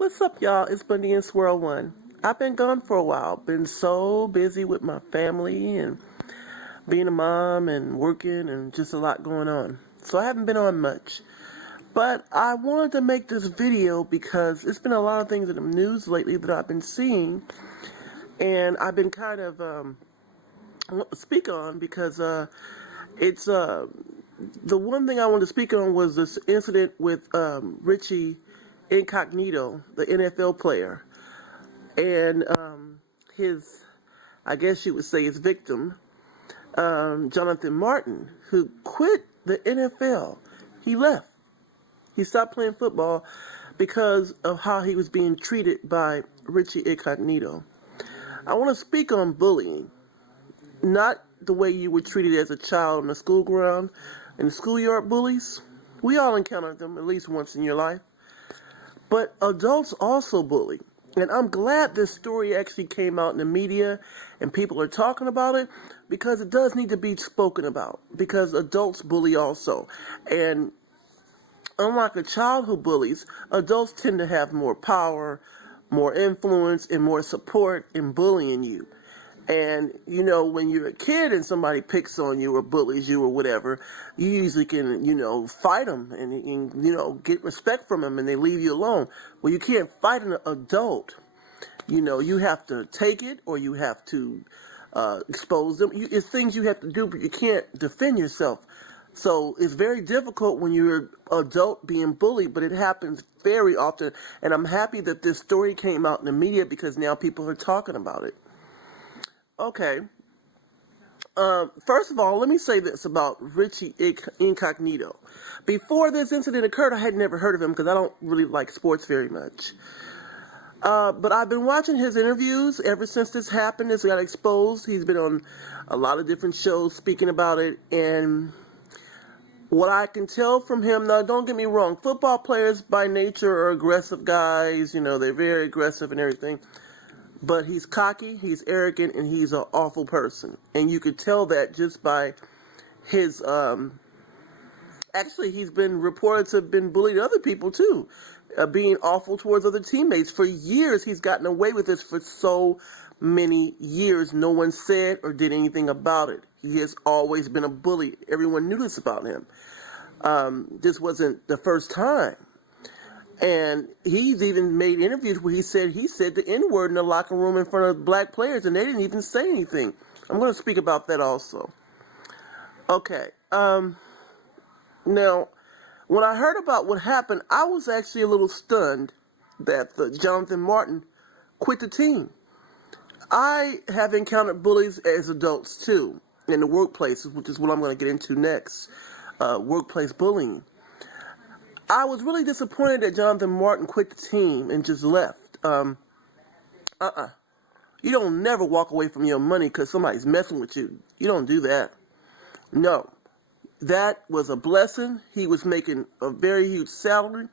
What's up, y'all? It's Bundy and Swirl One. I've been gone for a while. Been so busy with my family and being a mom and working and just a lot going on. So I haven't been on much. But I wanted to make this video because it's been a lot of things in the news lately that I've been seeing. And I've been kind of speak on because it's the one thing I wanted to speak on was this incident with Richie Incognito, the NFL player, and his, I guess you would say his victim, Jonathan Martin, who quit the NFL. He left. He stopped playing football because of how he was being treated by Richie Incognito. I want to speak on bullying, not the way you were treated as a child on the school ground, in the schoolyard bullies. We all encountered them at least once in your life. But adults also bully. And I'm glad this story actually came out in the media and people are talking about it because it does need to be spoken about. Because adults bully also. And unlike a child who bullies, adults tend to have more power, more influence, and more support in bullying you. And, you know, when you're a kid and somebody picks on you or bullies you or whatever, you usually can, fight them and get respect from them and they leave you alone. Well, you can't fight an adult. You have to take it or you have to expose them. It's things you have to do, but you can't defend yourself. So it's very difficult when you're an adult being bullied, but it happens very often. And I'm happy that this story came out in the media because now people are talking about it. Okay. First of all, let me say this about Richie Incognito. Before this incident occurred, I had never heard of him because I don't really like sports very much. But I've been watching his interviews ever since this happened. This got exposed. He's been on a lot of different shows speaking about it. And what I can tell from him, now don't get me wrong, football players by nature are aggressive guys. They're very aggressive and everything. But he's cocky, he's arrogant, and he's an awful person. And you could tell that just by his, actually he's been reported to have been bullied other people too, being awful towards other teammates. For years, he's gotten away with this for so many years. No one said or did anything about it. He has always been a bully. Everyone knew this about him. This wasn't the first time. And he's even made interviews where he said the N-word in the locker room in front of black players, and they didn't even say anything. I'm going to speak about that also. Okay. Now, when I heard about what happened, I was actually a little stunned that Jonathan Martin quit the team. I have encountered bullies as adults, too, in the workplaces, which is what I'm going to get into next, workplace bullying. I was really disappointed that Jonathan Martin quit the team and just left. You don't never walk away from your money because somebody's messing with you. You don't do that. No. That was a blessing. He was making a very huge salary.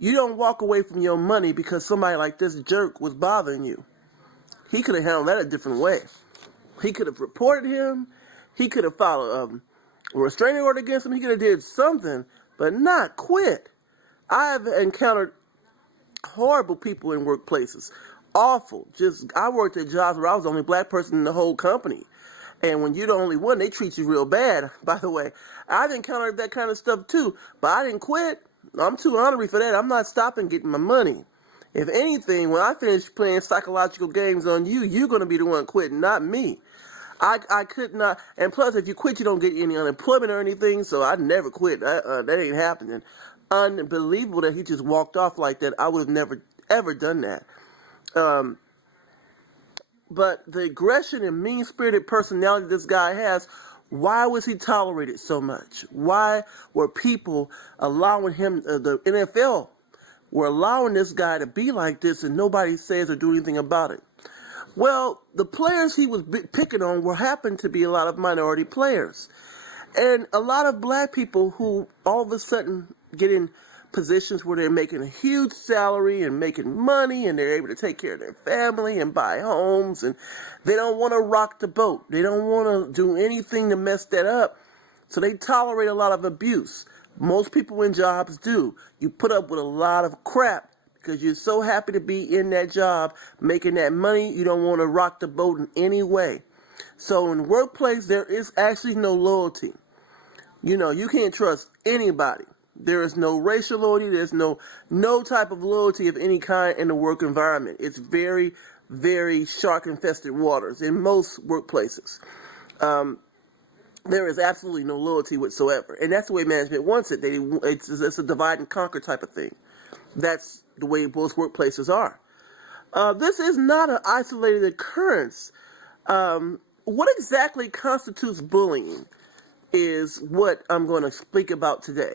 You don't walk away from your money because somebody like this jerk was bothering you. He could have handled that a different way. He could have reported him. He could have filed a restraining order against him. He could have did something. But not quit. I've encountered horrible people in workplaces. Awful. I worked at jobs where I was the only black person in the whole company. And when you're the only one, they treat you real bad, by the way. I've encountered that kind of stuff too. But I didn't quit. I'm too honorary for that. I'm not stopping getting my money. If anything, when I finish playing psychological games on you, you're going to be the one quitting, not me. I could not, and plus if you quit, you don't get any unemployment or anything, so I never quit. That ain't happening. Unbelievable that he just walked off like that. I would have never, ever done that. But the aggression and mean-spirited personality this guy has, why was he tolerated so much? Why were people allowing him, the NFL, were allowing this guy to be like this and nobody says or do anything about it? Well, the players he was picking on happened to be a lot of minority players. And a lot of black people who all of a sudden get in positions where they're making a huge salary and making money and they're able to take care of their family and buy homes and they don't want to rock the boat. They don't want to do anything to mess that up. So they tolerate a lot of abuse. Most people in jobs do. You put up with a lot of crap because you're so happy to be in that job, making that money. You don't want to rock the boat in any way. So in the workplace, there is actually no loyalty. You can't trust anybody. There is no racial loyalty. There's no type of loyalty of any kind in the work environment. It's very, very shark-infested waters in most workplaces. There is absolutely no loyalty whatsoever. And that's the way management wants it. It's a divide and conquer type of thing. That's the way most workplaces are. This is not an isolated occurrence. What exactly constitutes bullying is what I'm going to speak about today.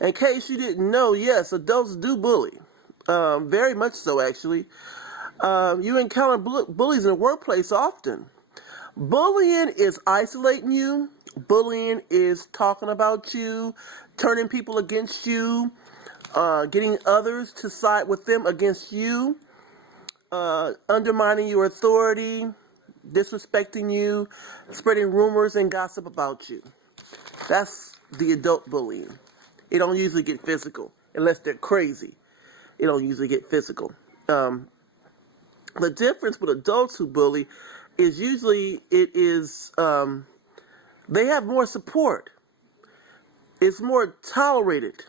In case you didn't know, yes, adults do bully. Very much so, actually. You encounter bullies in the workplace often. Bullying is isolating you. Bullying is talking about you, turning people against you, getting others to side with them against you, undermining your authority, disrespecting you, spreading rumors and gossip about you. That's the adult bullying. It don't usually get physical unless they're crazy. It don't usually get physical. The difference with adults who bully is usually they have more support. It's more tolerated.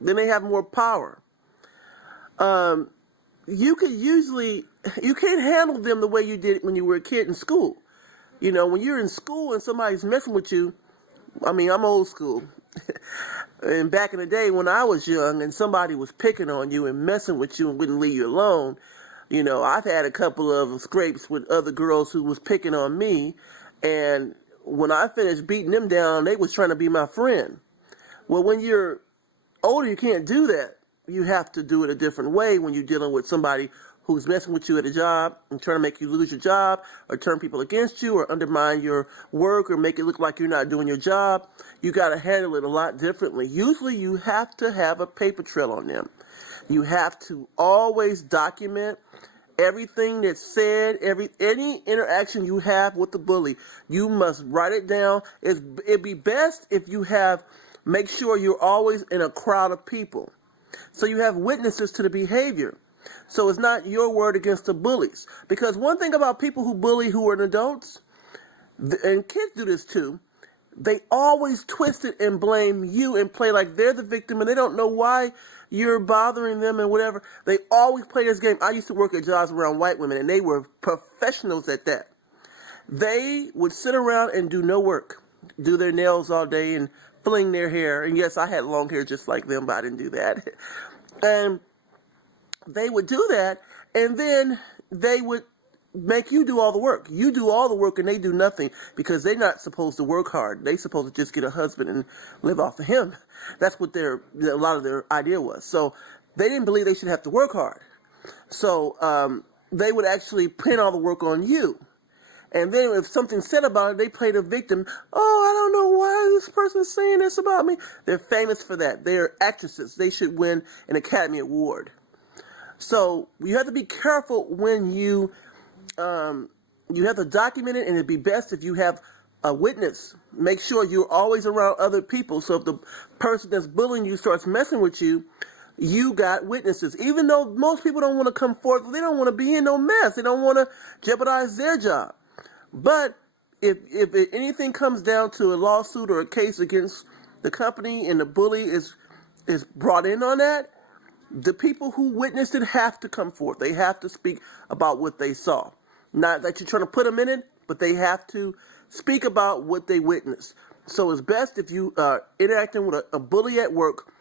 Then they have more power. You can't handle them the way you did when you were a kid in school. When you're in school and somebody's messing with you, I'm old school. And back in the day when I was young and somebody was picking on you and messing with you and wouldn't leave you alone, I've had a couple of scrapes with other girls who was picking on me, and when I finished beating them down, they was trying to be my friend. Well, when you're older, you can't do that. You have to do it a different way when you're dealing with somebody who's messing with you at a job and trying to make you lose your job or turn people against you or undermine your work or make it look like you're not doing your job. You got to handle it a lot differently. Usually you have to have a paper trail on them. You have to always document everything that's said, any interaction you have with the bully. You must write it down. It'd be best if you make sure you're always in a crowd of people. So you have witnesses to the behavior. So it's not your word against the bullies. Because one thing about people who bully who are adults, and kids do this too, they always twist it and blame you and play like they're the victim and they don't know why you're bothering them and whatever. They always play this game. I used to work at jobs around white women and they were professionals at that. They would sit around and do no work, do their nails all day and fling their hair. And yes, I had long hair just like them, but I didn't do that. And they would do that, and then they would make you do all the work. You do all the work, and they do nothing because they're not supposed to work hard. They're supposed to just get a husband and live off of him. That's what a lot of their idea was. So they didn't believe they should have to work hard. So they would actually pin all the work on you. And then if something's said about it, they play the victim. Oh, I don't know why this person's saying this about me. They're famous for that. They're actresses. They should win an Academy Award. So you have to be careful when you have to document it, and it'd be best if you have a witness. Make sure you're always around other people. So if the person that's bullying you starts messing with you, you got witnesses. Even though most people don't want to come forth, they don't want to be in no mess. They don't want to jeopardize their job. But if anything comes down to a lawsuit or a case against the company and the bully is brought in on that, the people who witnessed it have to come forth. They have to speak about what they saw. Not that you're trying to put them in it, but they have to speak about what they witnessed. So it's best if you are interacting with a bully at work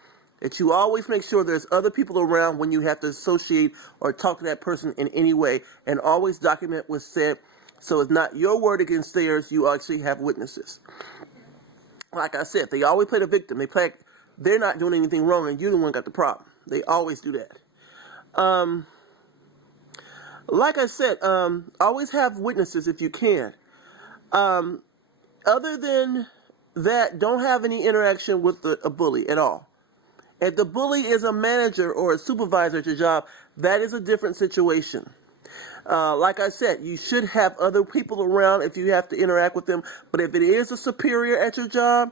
that you always make sure there's other people around when you have to associate or talk to that person in any way, and always document what's said so it's not your word against theirs. You actually have witnesses. Like I said, they always play the victim. They play they're not doing anything wrong and you're the one got the problem. They always do that. Like I said, always have witnesses if you can. Other than that, don't have any interaction with a bully at all. If the bully is a manager or a supervisor at your job, that is a different situation. Like I said, you should have other people around if you have to interact with them. But if it is a superior at your job,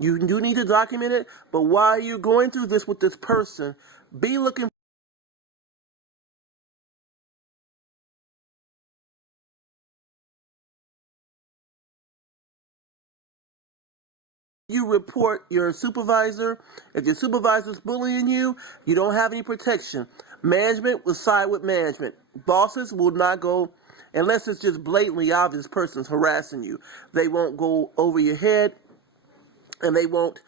you do need to document it. But while you're going through this with this person, be looking You report your supervisor. If your supervisor's bullying you, you don't have any protection. Management will side with management. Bosses will not go, unless it's just blatantly obvious person's harassing you. They won't go over your head, and they won't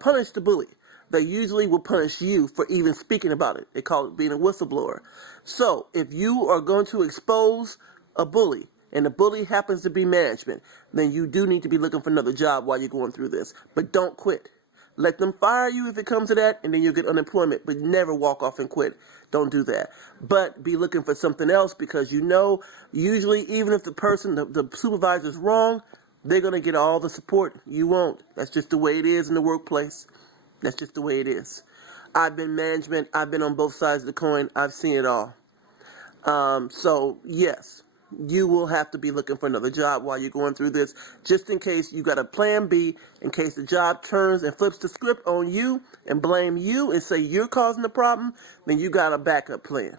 punish the bully. They usually will punish you for even speaking about it. They call it being a whistleblower. So if you are going to expose a bully, and the bully happens to be management, then you do need to be looking for another job while you're going through this. But don't quit. Let them fire you if it comes to that, and then you'll get unemployment. But never walk off and quit. Don't do that. But be looking for something else, because usually even if the supervisor's wrong, they're going to get all the support. You won't. That's just the way it is in the workplace. That's just the way it is. I've been management. I've been on both sides of the coin. I've seen it all. So, yes, you will have to be looking for another job while you're going through this, just in case you got a plan B, in case the job turns and flips the script on you and blame you and say you're causing the problem, then you got a backup plan.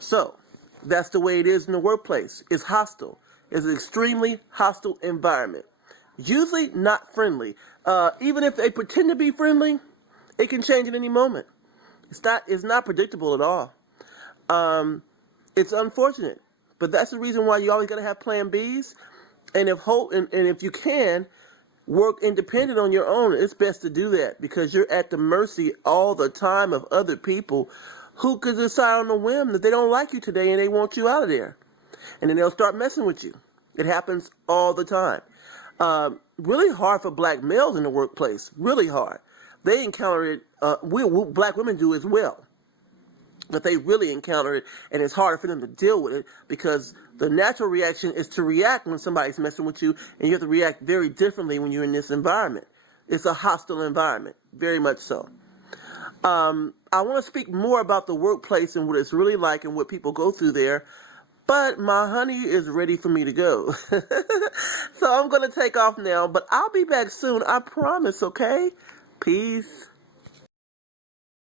So, that's the way it is in the workplace. It's hostile. It's an extremely hostile environment. Usually not friendly. Even if they pretend to be friendly, it can change at any moment. It's not predictable at all. It's unfortunate. But that's the reason why you always got to have plan Bs. And if you can work independent on your own, it's best to do that, because you're at the mercy all the time of other people who could decide on a whim that they don't like you today and they want you out of there. And then they'll start messing with you. It happens all the time. Really hard for black males in the workplace. Really hard. They encounter it. Black women do as well. But they really encounter it, and it's harder for them to deal with it, because the natural reaction is to react when somebody's messing with you, and you have to react very differently when you're in this environment. It's a hostile environment, very much so. I want to speak more about the workplace and what it's really like and what people go through there, but my honey is ready for me to go. So I'm going to take off now, but I'll be back soon, I promise, okay? Peace.